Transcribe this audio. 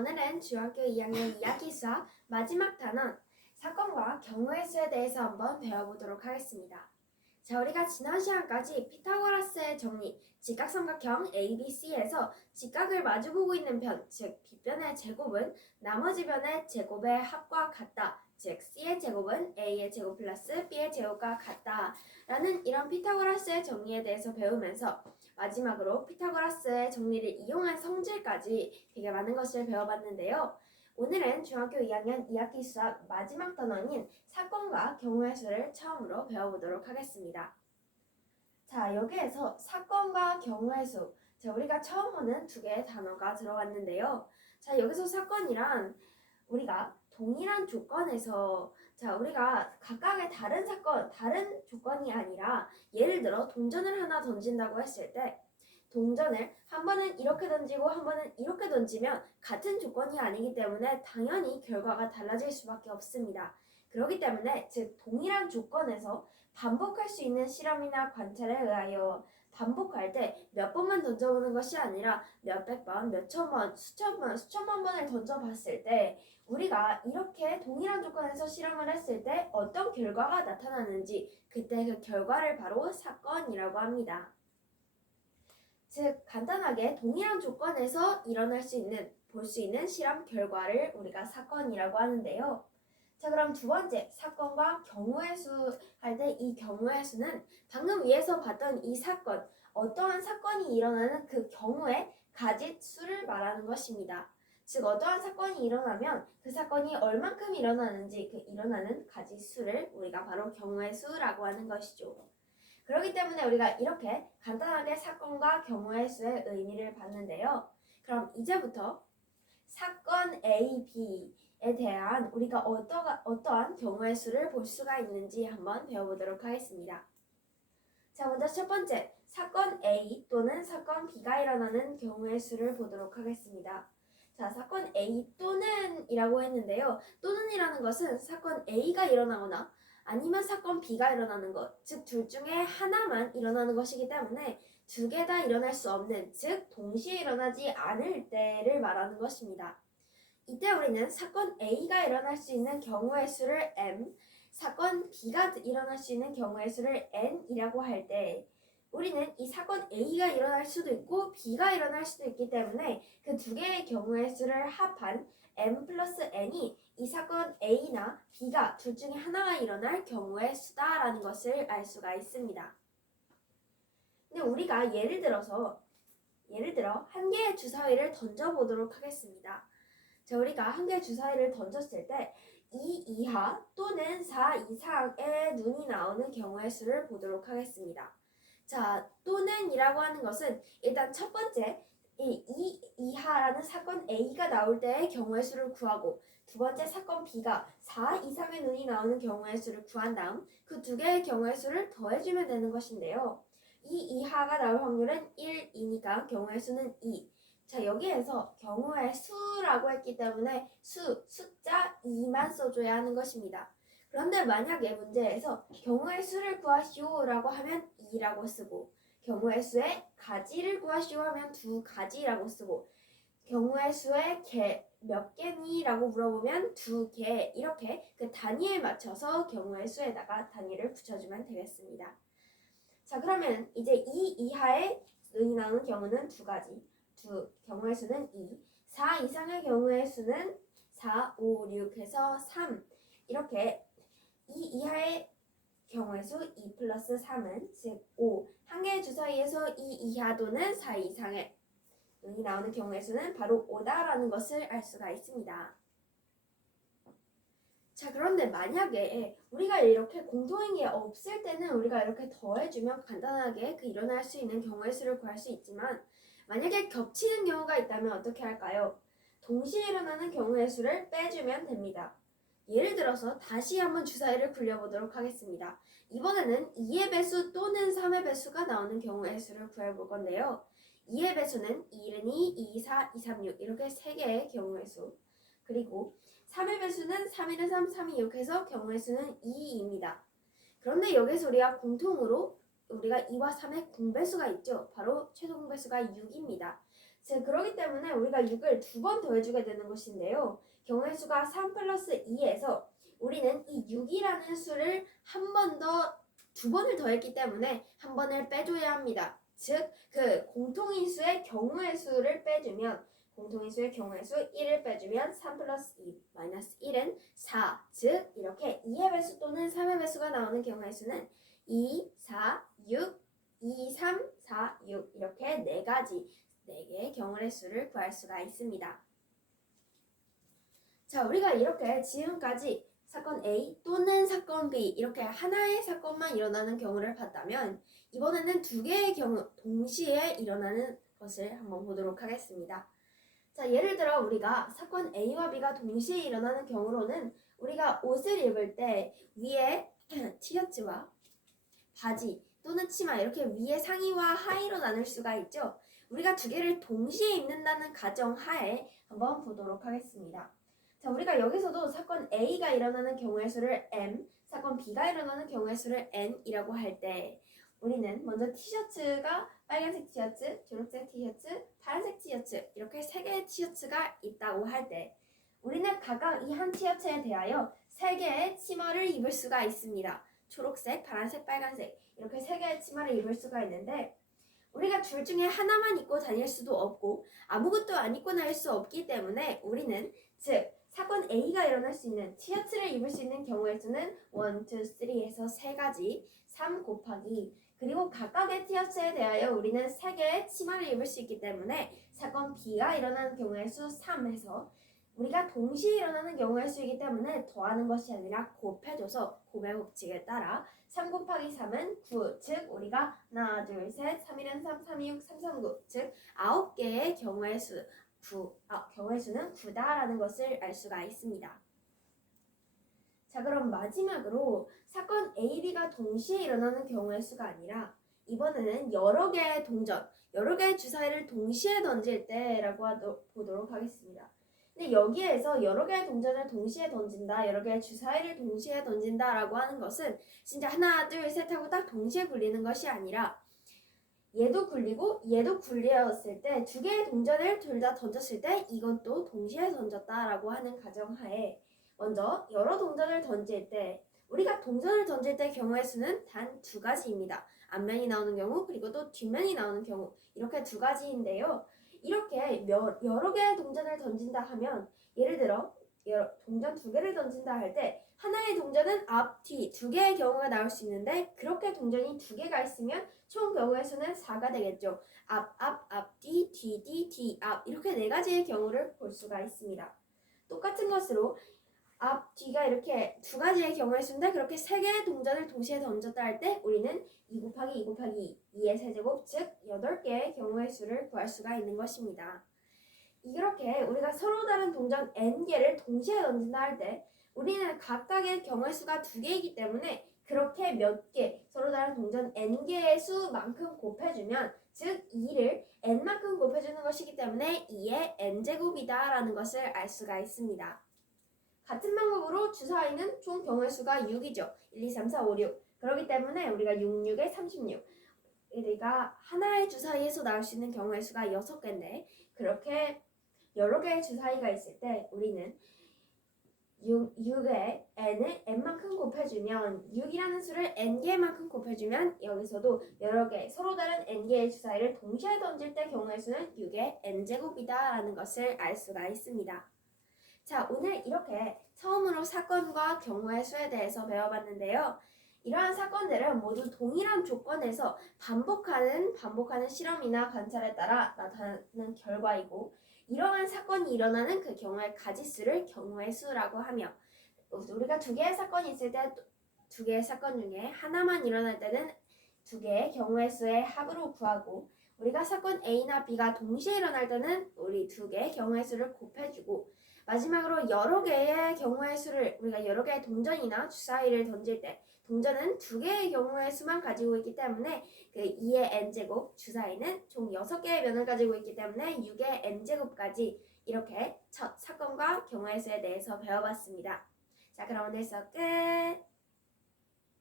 오늘은 중학교 2학년 이야기 수학 마지막 단원 사건과 경우의 수에 대해서 한번 배워보도록 하겠습니다. 자, 우리가 지난 시간까지 피타고라스의 정리, 직각삼각형 ABC에서 직각을 마주보고 있는 변, 즉 빗변의 제곱은 나머지 변의 제곱의 합과 같다. 즉 C의 제곱은 A의 제곱 플러스 B의 제곱과 같다 라는 이런 피타고라스의 정리에 대해서 배우면서 마지막으로 피타고라스의 정리를 이용한 성질까지 되게 많은 것을 배워봤는데요. 오늘은 중학교 2학년 2학기 수학 마지막 단원인 사건과 경우의 수를 처음으로 배워보도록 하겠습니다. 자, 여기에서 사건과 경우의 수, 자, 우리가 처음 보는 두 개의 단어가 들어갔는데요. 자, 여기서 사건이란 우리가 동일한 조건에서 우리가 각각의 다른 사건, 다른 조건이 아니라 예를 들어 동전을 하나 던진다고 했을 때 동전을 한 번은 이렇게 던지고 한 번은 이렇게 던지면 같은 조건이 아니기 때문에 당연히 결과가 달라질 수밖에 없습니다. 그렇기 때문에 즉 동일한 조건에서 반복할 수 있는 실험이나 관찰에 의하여 반복할 때 몇 번만 던져보는 것이 아니라 몇백 번, 몇천 번, 수천만 번을 던져봤을 때 우리가 이렇게 동일한 조건에서 실험을 했을 때 어떤 결과가 나타나는지 그때 그 결과를 바로 사건이라고 합니다. 즉 간단하게 동일한 조건에서 일어날 수 있는, 볼 수 있는 실험 결과를 우리가 사건이라고 하는데요. 자, 그럼 두 번째 사건과 경우의 수 할 때 이 경우의 수는 방금 위에서 봤던 이 사건, 어떠한 사건이 일어나는 그 경우의 가짓수를 말하는 것입니다. 즉 어떠한 사건이 일어나면 그 사건이 얼만큼 일어나는지 그 일어나는 가짓수를 우리가 바로 경우의 수라고 하는 것이죠. 그렇기 때문에 우리가 이렇게 간단하게 사건과 경우의 수의 의미를 봤는데요. 그럼 이제부터 사건 A, B에 대한 우리가 어떠한 경우의 수를 볼 수가 있는지 한번 배워보도록 하겠습니다. 자, 먼저 첫 번째, 사건 A 또는 사건 B가 일어나는 경우의 수를 보도록 하겠습니다. 자, 사건 A 또는 이라고 했는데요. 또는이라는 것은 사건 A가 일어나거나 아니면 사건 B가 일어나는 것, 즉 둘 중에 하나만 일어나는 것이기 때문에 두 개 다 일어날 수 없는, 즉 동시에 일어나지 않을 때를 말하는 것입니다. 이때 우리는 사건 A가 일어날 수 있는 경우의 수를 M, 사건 B가 일어날 수 있는 경우의 수를 N이라고 할 때 우리는 이 사건 A가 일어날 수도 있고 B가 일어날 수도 있기 때문에 그 두 개의 경우의 수를 합한 M 플러스 N이 이 사건 A나 B가 둘 중에 하나가 일어날 경우의 수다라는 것을 알 수가 있습니다. 근데 우리가 예를 들어 한 개의 주사위를 던져보도록 하겠습니다. 자, 우리가 한 개의 주사위를 던졌을 때 2 이하 또는 4 이상의 눈이 나오는 경우의 수를 보도록 하겠습니다. 자, 또는이라고 하는 것은 일단 첫 번째 이 2 이하라는 사건 A가 나올 때의 경우의 수를 구하고 두 번째 사건 B가 4 이상의 눈이 나오는 경우의 수를 구한 다음 그 두 개의 경우의 수를 더해주면 되는 것인데요. 2 이하가 나올 확률은 1이니까 경우의 수는 2. 자, 여기에서 경우의 수라고 했기 때문에 숫자 2만 써줘야 하는 것입니다. 그런데 만약에 문제에서 경우의 수를 구하시오라고 하면 2라고 쓰고 경우의 수의 가지를 구하시오 하면 2가지라고 쓰고 경우의 수의 몇 개니? 라고 물어보면 2개 이렇게 그 단위에 맞춰서 경우의 수에다가 단위를 붙여주면 되겠습니다. 자, 그러면 이제 2 이하의 눈이 나오는 경우는 2가지 경우의 수는 2, 4 이상의 경우의 수는 4, 5, 6 해서 3 이렇게 2 이하의 경우의 수 2 플러스 3은 즉 5 한 개의 주사위에서 2 이하 또는 4 이상의 눈이 나오는 경우의 수는 바로 5다라는 것을 알 수가 있습니다. 자, 그런데 만약에 우리가 이렇게 공통인 게 없을 때는 우리가 이렇게 더해주면 간단하게 그 일어날 수 있는 경우의 수를 구할 수 있지만 만약에 겹치는 경우가 있다면 어떻게 할까요? 동시에 일어나는 경우의 수를 빼주면 됩니다. 예를 들어서 다시 한번 주사위를 굴려보도록 하겠습니다. 이번에는 2의 배수 또는 3의 배수가 나오는 경우의 수를 구해볼 건데요. 2의 배수는 1은 2, 2, 4, 2, 3, 6 이렇게 3개의 경우의 수 그리고 3의 배수는 3, 1은 3, 3이 6 해서 경우의 수는 2입니다. 그런데 여기서 우리가 공통으로 우리가 2와 3의 공배수가 있죠. 바로 최소 공배수가 6입니다. 자, 그렇기 때문에 우리가 6을 두 번 더해주게 되는 것인데요. 경우의 수가 3 플러스 2에서 우리는 이 6이라는 수를 두 번을 더했기 때문에 한 번을 빼줘야 합니다. 즉, 그 공통인수의 경우의 수를 빼주면 공통인수의 경우의 수 1을 빼주면 3 플러스 2 마이너스 1은 4. 즉, 이렇게 2의 배수 또는 3의 배수가 나오는 경우의 수는 2, 4, 6, 2, 3, 4, 6 이렇게 네 개의 경우의 수를 구할 수가 있습니다. 자, 우리가 이렇게 지금까지 사건 A 또는 사건 B 이렇게 하나의 사건만 일어나는 경우를 봤다면 이번에는 두 개의 경우 동시에 일어나는 것을 한번 보도록 하겠습니다. 자, 예를 들어 우리가 사건 A와 B가 동시에 일어나는 경우로는 우리가 옷을 입을 때 위에 티셔츠와 바지 또는 치마 이렇게 위에 상의와 하의로 나눌 수가 있죠. 우리가 두 개를 동시에 입는다는 가정하에 한번 보도록 하겠습니다. 자, 우리가 여기서도 사건 A가 일어나는 경우의 수를 M, 사건 B가 일어나는 경우의 수를 N이라고 할 때 우리는 먼저 티셔츠가 빨간색 티셔츠, 초록색 티셔츠, 파란색 티셔츠 이렇게 세 개의 티셔츠가 있다고 할 때 우리는 각각 이 한 티셔츠에 대하여 세 개의 치마를 입을 수가 있습니다. 초록색, 파란색, 빨간색 이렇게 세 개의 치마를 입을 수가 있는데 우리가 둘 중에 하나만 입고 다닐 수도 없고 아무것도 안 입고 다닐 수 없기 때문에 우리는 즉 사건 A가 일어날 수 있는 티셔츠를 입을 수 있는 경우의 수는 1, 2, 3에서 3가지 3 곱하기 그리고 각각의 티셔츠에 대하여 우리는 3개의 치마를 입을 수 있기 때문에 사건 B가 일어나는 경우의 수 3에서 우리가 동시에 일어나는 경우의 수이기 때문에 더하는 것이 아니라 곱해줘서 곱의 법칙에 따라 3 곱하기 3은 9, 즉 우리가 하나, 둘, 셋, 3일은 3, 3, 2, 6, 3, 3, 9, 즉 9개의 경우의 수는 9다라는 것을 알 수가 있습니다. 자, 그럼 마지막으로 사건 A, B가 동시에 일어나는 경우의 수가 아니라 이번에는 여러 개의 동전, 여러 개의 주사위를 동시에 던질 때라고 보도록 하겠습니다. 근데 여기에서 여러 개의 동전을 동시에 던진다, 여러 개의 주사위를 동시에 던진다라고 하는 것은 진짜 하나, 둘, 셋 하고 딱 동시에 굴리는 것이 아니라 얘도 굴리고 얘도 굴렸을 때 두 개의 동전을 둘 다 던졌을 때 이것도 동시에 던졌다라고 하는 가정하에 먼저 여러 동전을 던질 때 우리가 동전을 던질 때 경우의 수는 단 두 가지입니다. 앞면이 나오는 경우 그리고 또 뒷면이 나오는 경우 이렇게 두 가지인데요. 이렇게 여러 개의 동전을 던진다 하면 예를 들어 동전 두 개를 던진다 할 때 하나의 동전은 앞, 뒤 두 개의 경우가 나올 수 있는데 그렇게 동전이 두 개가 있으면 총 경우의 수는 4가 되겠죠. 앞, 뒤, 뒤, 앞 이렇게 네 가지의 경우를 볼 수가 있습니다. 똑같은 것으로 앞, 뒤가 이렇게 두 가지의 경우의 수인데 그렇게 세 개의 동전을 동시에 던졌다 할 때 우리는 2 곱하기 2 곱하기 2의 세제곱 즉 8개의 경우의 수를 구할 수가 있는 것입니다. 이렇게 우리가 서로 다른 동전 n개를 동시에 던진다 할 때 우리는 각각의 경우의 수가 2개이기 때문에 그렇게 몇 개, 서로 다른 동전 n개의 수만큼 곱해주면 즉 2를 n만큼 곱해주는 것이기 때문에 2의 n제곱이다 라는 것을 알 수가 있습니다. 같은 방법으로 주사위는 총 경우의 수가 6이죠. 1, 2, 3, 4, 5, 6 그렇기 때문에 우리가 6, 6에 36 우리가 하나의 주사위에서 나올 수 있는 경우의 수가 6개인데 그렇게 여러 개의 주사위가 있을 때 우리는 6에 n을 n만큼 곱해주면 6이라는 수를 n개만큼 곱해주면 여기서도 여러 개 서로 다른 n개의 주사위를 동시에 던질 때 경우의 수는 6의 n제곱이다 라는 것을 알 수가 있습니다. 자, 오늘 이렇게 처음으로 사건과 경우의 수에 대해서 배워봤는데요. 이러한 사건들은 모두 동일한 조건에서 반복하는 실험이나 관찰에 따라 나타나는 결과이고 이러한 사건이 일어나는 그 경우의 가지수를 경우의 수라고 하며 우리가 두 개의 사건이 있을 때 두 개의 사건 중에 하나만 일어날 때는 두 개의 경우의 수의 합으로 구하고 우리가 사건 A나 B가 동시에 일어날 때는 우리 두 개의 경우의 수를 곱해주고 마지막으로 여러 개의 경우의 수를 우리가 여러 개의 동전이나 주사위를 던질 때 동전은 두 개의 경우의 수만 가지고 있기 때문에 그 2의 n제곱 주사위는 총 6개의 면을 가지고 있기 때문에 6의 n제곱까지 이렇게 첫 사건과 경우의 수에 대해서 배워봤습니다. 자, 그럼 오늘 수업 끝!